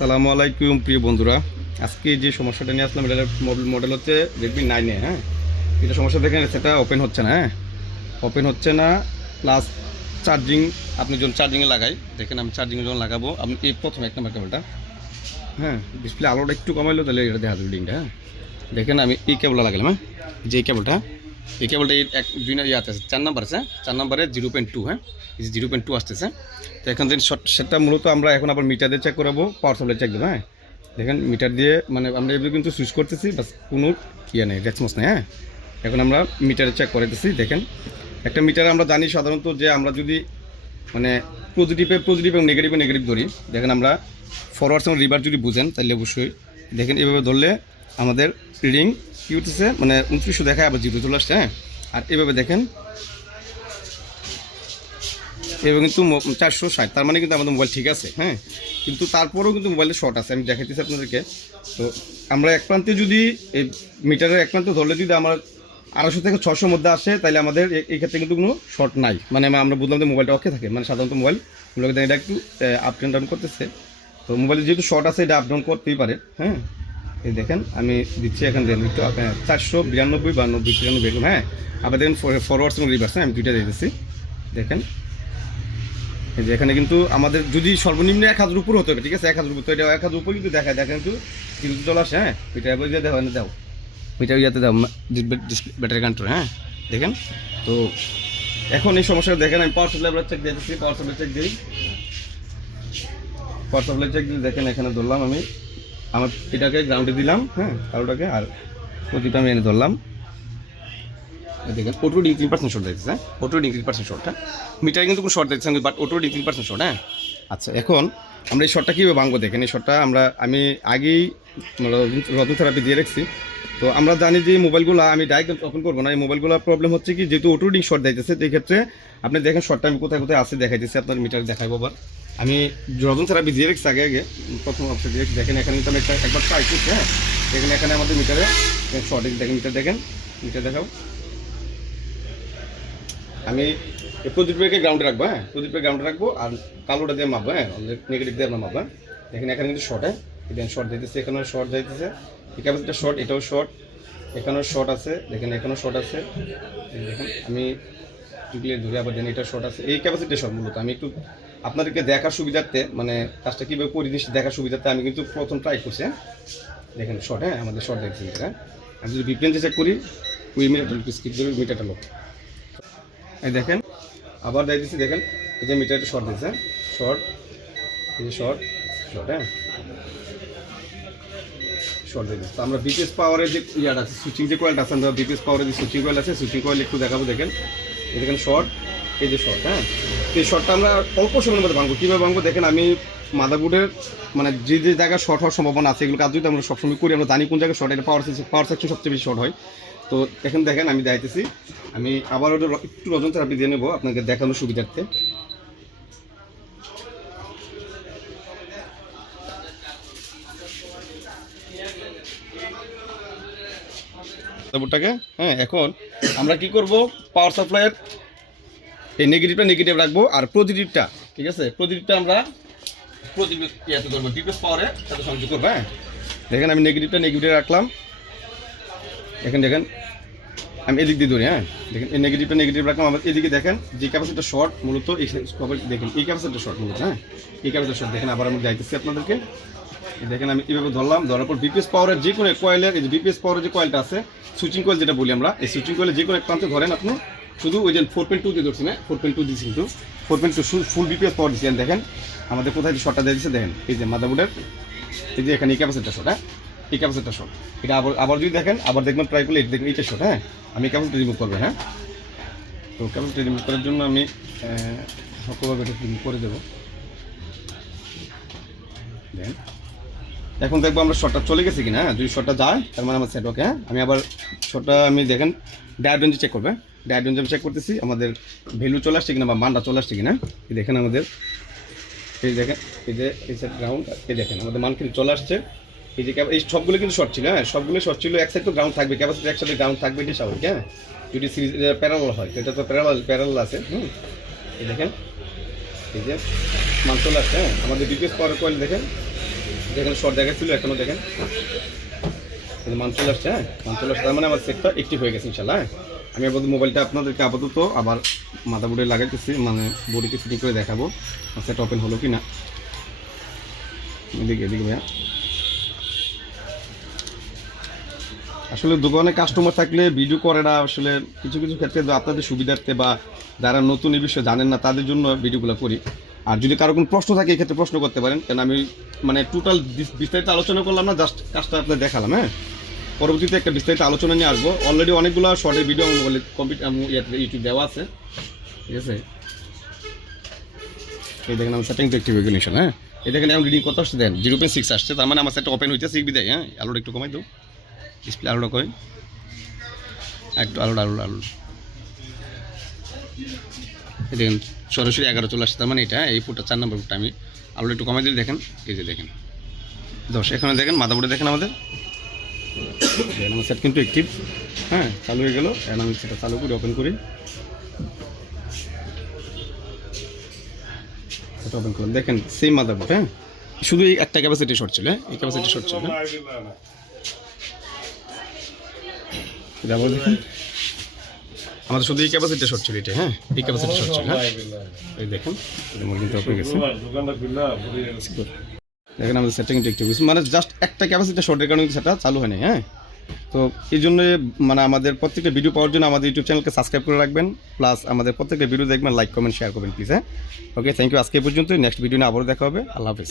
সালামু আলাইকুম, প্রিয় বন্ধুরা। আজকে যে সমস্যাটা নিয়ে আসলাম এটার মডেল হচ্ছে রেডমি নাইনে হ্যাঁ? এটা সমস্যা দেখেন, সেটা ওপেন হচ্ছে না হ্যাঁ? ওপেন হচ্ছে না প্লাস চার্জিং আপনি যখন চার্জিংয়ে লাগাই, দেখেন আমি চার্জিংয়ে যখন লাগাবো, আপনি এই প্রথম এক নম্বর কেবলটা হ্যাঁ? ডিসপ্লে আলোটা একটু কমাইলো, তাহলে এটা দেখা যাবে লিঙ্কটা হ্যাঁ? দেখেন আমি এই কেবলটা লাগালাম হ্যাঁ? যে কেবলটা এই কেবলটা এক দুই না ইয়াতে আছে চার নাম্বার আছে হ্যাঁ? চার নাম্বারে জিরো পয়েন্ট টু হ্যাঁ? জিরো পয়েন্ট টু আসতেছে। তো এখন শর্ট সেটা মূলত আমরা এখন আবার মিটার দিয়ে চেক করাবো পাওয়ার সাপ্লাই চেক দেবো হ্যাঁ? দেখেন, মিটার দিয়ে মানে আমরা এগুলো কিন্তু সুইচ করতেছি, বাস কোনো ইয়ে নেই রেসপন্স নেই হ্যাঁ? এখন আমরা মিটারে চেক করাইতেছি, দেখেন। একটা মিটারে আমরা জানি সাধারণত যে আমরা যদি মানে পজিটিভে পজিটিভ এবং নেগেটিভে নেগেটিভ ধরি, দেখেন আমরা ফরওয়ার্ড এবং রিভার যদি বুঝেন, তাহলে অবশ্যই দেখেন এভাবে ধরলে আমাদের রিডিং কী হচ্ছে মানে উনত্রিশশো দেখায় আবার জিরো চলে আসছে হ্যাঁ? আর এভাবে দেখেন এবার কিন্তু চারশো ষাট, তার মানে কিন্তু আমাদের মোবাইল ঠিক আছে হ্যাঁ? কিন্তু তারপরেও কিন্তু মোবাইলে শর্ট আছে, আমি দেখাইতেছি আপনাদেরকে। তো আমরা এক প্রান্তে যদি এই মিটারের এক প্রান্তে ধরলে যদি আমার আড়াইশো থেকে ছশোর মধ্যে আসে, তাহলে আমাদের এই ক্ষেত্রে কিন্তু কোনো শর্ট নাই। মানে আমরা- বুঝলাম যে মোবাইলটা অকে থাকে মানে সাধারণত মোবাইল মোবাইল এটা একটু আপ ডাউন করতেছে। তো মোবাইলে যেহেতু শর্ট আছে, এটা আপ ডাউন করতেই পারে হ্যাঁ? এই দেখেন, আমি দিচ্ছি এখান থেকে একটু চারশো বিরানব্বই বান্নব্বই তিরানব্বই এরকম হ্যাঁ? আবার দেখেন ফরওয়ার্ডস এবং রিভার্স হ্যাঁ? আমি দুইটা দিয়ে দিচ্ছি। দেখেন। এই যে এখানে কিন্তু আমাদের যদি সর্বনিম্ন এক হাজার উপর হতে হবে ঠিক আছে? এক হাজার উপর, তো এটা এক হাজার উপর কিন্তু দেখায়, দেখেন কিন্তু কিন্তু চলে আসে হ্যাঁ? ওইটা বই দিয়ে এনে দাও। ওইটা ইয়াতে দাও ব্যাটারি কন্ট্রোল হ্যাঁ? দেখেন, তো এখন এই সমস্যাটা দেখেন, আমি পাওয়ার সাপ্লাই চেক দিয়েছি পাওয়ার সাপ্লাই চেক দিই। পাওয়ার সাপ্লাই চেক দিয়ে দেখেন, এখানে ধরলাম আমি। আমার এটাকে গ্রাউন্ডে দিলাম হ্যাঁ কারোটাকে আর প্রতিটা আমি এনে ধরলাম দেখেন অটো ডিগ্রি পার্সেন্ট শর্ট দেখতেছে হ্যাঁ? অটো ডিগ্রি পার্সেন্ট শর্টটা মিটারে কিন্তু কোনো শর্ট দেখতেছেন but auto degree percent short হ্যাঁ? আচ্ছা এখন আমরা এই শটটা কীভাবে ভাঙবো দেখেন? এই শটটা আমরা, আমি আগেই রতন থেরাপি দিয়ে রাখছি। তো আমরা জানি যে মোবাইলগুলো, আমি ডাইরেক্ট ওপেন করব না। এই মোবাইলগুলো প্রবলেম হচ্ছে কি, যেহেতু অটো ডিং শর্ট দিতেছে, তো এই ক্ষেত্রে আপনি দেখেন শর্টটা আমি কোথায় কোথায় আছে, দেখাইতেছি, আপনার মিটার দেখাইবো আবার। আমি রতন স্যার আমি রাখছি আগে আগে, প্রথম অপশন রাখছি। দেখেন এখানে কিন্তু আমি একবার ট্রাই করছি হ্যাঁ? দেখেন এখানে আমাদের মিটারে শর্ট দেখেন মিটার দেখেন মিটার দেখাও। আমি এই প্রদীপ ব্রেকে গ্রাউন্ডে রাখব হ্যাঁ? প্রদীপ ব্রেক গ্রাউন্ডে রাখব, আর কালোটা দিয়ে মাপবো হ্যাঁ? নেগেটিভ দিয়ে আমরা মাপবো দেখেন এখানে কিন্তু শর্ট হ্যাঁ? এখানে শর্ট দিতেছে এখানেও শর্ট যাইতেছে এই ক্যাপাসিটিটা শর্ট এটাও শর্ট এখানেও শর্ট আছে, দেখেন এখানেও শর্ট আছে। দেখেন, আমি টুকলে ধরে আবার দেন, এটা শর্ট আছে। এই ক্যাপাসিটি শর্ট মূলত। আমি একটু আপনাদেরকে দেখার সুবিধার্থে মানে কাজটা কীভাবে করি, জিনিসটা দেখার সুবিধার্থে আমি কিন্তু প্রথম ট্রাই করছি হ্যাঁ? দেখেন শর্ট হ্যাঁ? আমাদের শর্ট দেখছি এটা হ্যাঁ? আমি যদি বিপিএন চেক করি, কুড়ি মিনিট স্কিপ করি মিটারটা লোক এই দেখেন, আবার দেখ দিচ্ছি, দেখেন, এই যে মিটারটা শর্ট দিচ্ছে শর্ট এই যে শর্ট শর্ট হ্যাঁ? শর্ট দিয়ে তো আমরা বিপিএস পাওয়ারের যে ইয়াটা আছে সুইচিং যে কয়েলটা আছে, আমরা বিপিএস পাওয়ারের যে সুইচিং কয়েল আছে সুইচিং কয়েল একটু দেখাবো, দেখেন। দেখেন শর্ট এই যে শর্ট হ্যাঁ? এই শর্টটা আমরা অল্প সময়ের মধ্যে ভাঙবো। কীভাবে ভাঙবো? দেখেন আমি মাদারবোর্ডের মানে যে যে জায়গায় শর্ট হওয়ার সম্ভাবনা আছে, এগুলো কাজ যদি আমরা সবসময় করি, আমরা জানি কোন জায়গায় শর্ট এটা পাওয়ার পাওয়ার সেকশন সবচেয়ে বেশি শর্ট হয়। তো এখন দেখেন, আমি দেখাইতেছি। আমি আবার ওটা একটু রজন থেরাপি দিয়ে নেব, আপনাকে দেখানোর সুবিধার্থে। বোর্ডটাকে হ্যাঁ এখন আমরা কি করব? পাওয়ার সাপ্লাইয়ের এই নেগেটিভটা নেগেটিভ রাখব আর পজিটিভটা ঠিক আছে? পজিটিভটা আমরা পজিটিভ করব ডিপিএস পাওয়ারে সাথে সংযোগ করব হ্যাঁ? দেখেন আমি নেগেটিভটা নেগেটিভ রাখলাম। দেখেন দেখেন, আমি এদিক দিয়ে ধরি হ্যাঁ? দেখেন, এই নেগেটিভটা নেগেটিভ রাখলাম। আমার এদিকে দেখেন, যে ক্যাপাসিটিটা শর্ট মূলত, এই দেখেন এই ক্যাপাসিটিটা শর্ট মূলত হ্যাঁ? এই ক্যাপাসিটি শর্ট দেখেন, আবার আমি যাইতেছি আপনাদেরকে। দেখেন আমি এইভাবে ধরলাম, ধরার পর বিপিএস পাওয়ারের যে কোনো কয়েলের এই যে বিপিএস পাওয়ারের যে কয়েলটা আছে সুইচিং কয়েল যেটা বলি আমরা, এই সুইচিং কয়েলের যে কোনো এক প্রান্তে ধরেন আপনি, শুধু ওই যে ফোর পয়েন্ট টু দিয়ে ধরছি না ফোর পয়েন্ট টু দিচ্ছি কিন্তু four point two full BPS power দিচ্ছেন দেখেন, আমাদের কোথায় যে শর্টটা দিয়ে দেখেন, এই যে মাদারবোর্ডের এই যে এখানে এই ক্যাপাসিটিটা শট হ্যাঁ? এই ক্যাপাসিটিটা শট এটা আবার আবার যদি দেখেন, আবার দেখবেন ট্রাই করলে এটা দেখবেন এইটা শর্ট হ্যাঁ? আমি ক্যাপাসিটি রিমুভ করব হ্যাঁ? তো ক্যাপাসিটি রিমুভ করার জন্য আমি সকলভাবে এটা রিমুভ করে দেবো। দেন। এখন দেখব আমরা শটটা চলে গেছে কিনা হ্যাঁ? যদি শটটা যায়, তার মানে আমার সেট ওকে হ্যাঁ? আমি আবার শটটা আমি দেখেন ডায়াড্রেঞ্জ চেক করবে ডায়াড্রেঞ্জ আমি চেক করতেছি, আমাদের ভ্যালু চলে আসছে কিনা বা মানটা চলে আসছে কিনা, এই দেখেন আমাদের, এই দেখেন, এই যে, এই সেট গ্রাউন্ড এই দেখেন, আমাদের মান কিন্তু চলে আসছে। এই যে এই সবগুলো কিন্তু শর্ট ছিল হ্যাঁ? সবগুলো শর্ট ছিল, এক সাইড তো গ্রাউন্ড থাকবে ক্যাপাসিটি একসাথে গ্রাউন্ড থাকবে এটি স্বাভাবিক হ্যাঁ? যদি সিরিজ প্যারাল হয় এটা তো প্যারাল প্যারাল আছে, হুম? এই দেখেন, এই যে মান চলে আসছে হ্যাঁ? আমাদের বিপিএস পাওয়ার কয়েল দেখেন যেখানে শর্ট দেখাচ্ছিল এখনও দেখেন। মান চলে আসছে হ্যাঁ? মান চলে আসছে, তার মানে আমার সেটটা একটিভ হয়ে গেছে ইনশাল্লাহ হ্যাঁ? আমি আপাতত মোবাইলটা আপনাদেরকে আপাতত আবার মাথা বোর্ডে লাগাইতেছি মানে বডিতে ফিটিং করে দেখাবো সেট ওপেন হলো কি না এদিকে এদিকে ভাইয়া। আসলে দোকানে কাস্টমার থাকলে ভিডিও করে না, আসলে কিছু কিছু ক্ষেত্রে আপনাদের সুবিধার্থে বা যারা নতুন এই বিষয়ে জানেন না, তাদের জন্য ভিডিওগুলো করি। আর যদি কারও কোনো প্রশ্ন থাকে, এক্ষেত্রে প্রশ্ন করতে পারেন। কেন আমি মানে টোটাল বিস্তারিত আলোচনা করলাম না জাস্ট কাজটা আপনার দেখালাম হ্যাঁ? পরবর্তীতে একটা বিস্তারিত আলোচনা নিয়ে আসব। অলরেডি অনেকগুলো শর্টের ভিডিও মোবাইলে কম্পিউটার ইউটিউব দেওয়া আছে। ঠিক আছে? এই দেখেন, আমার সেটিং একটু রেগুলেশন হ্যাঁ? এই দেখেন, এখন রিডিং কত আসছে? দেন জিরো পয়েন্ট সিক্স আসছে। তার মানে আমার সেটটা ওপেন হইতে সিগবি দেয় হ্যাঁ? আলোটা একটু কমাই দাও। ডিসপ্লে আলোটা কই একটু আলোটা আলোটা আলো এই দেখেন সরাসরি এগারো চলে আসছে তার মানে এটা এই ফুটটা চার নম্বর ফুটটা আমি আলোটা একটু কমাই দিলে দেখেন এই যে দেখেন। দশ এখানে দেখেন মাথা বোর্ডে দেখেন আমাদের। সেট কিন্তু একটিভ হ্যাঁ চালু হয়ে গেল। আমি সেটা চালু করি ওপেন করি। সেটা ওপেন করলাম। দেখেন সেম মাদার বোর্ড হ্যাঁ? শুধু এই একটা ক্যাপাসিটি শর্ট ছিল হ্যাঁ? এই ক্যাপাসিটি শর্ট ছিল হ্যাঁ? দেখেন আমাদের শুধু এই ক্যাপাসিটি শর্ট ছিল এটা হ্যাঁ? এই ক্যাপাসিটি শর্ট ছিল হ্যাঁ? এই দেখুন কিন্তু হয়ে গেছে। দেখেন আমাদের সেটিংটা একটু মানে জাস্ট একটা ক্যাপাসিটি শর্টের কারণে সেটা চালু হয়নি হ্যাঁ? তো এই জন্য মানে আমাদের প্রত্যেকটা ভিডিও পাওয়ার জন্য আমাদের ইউটিউব চ্যানেলকে সাবস্ক্রাইব করে রাখবেন প্লাস আমাদের প্রত্যেকটা ভিডিও দেখবেন লাইক কমেন্ট শেয়ার করবেন প্লিজ হ্যাঁ? ওকে থ্যাংক ইউ আজকে পর্যন্ত নেক্সট ভিডিও নিয়ে আবারও দেখা হবে। আল্লাহ হাফিজ।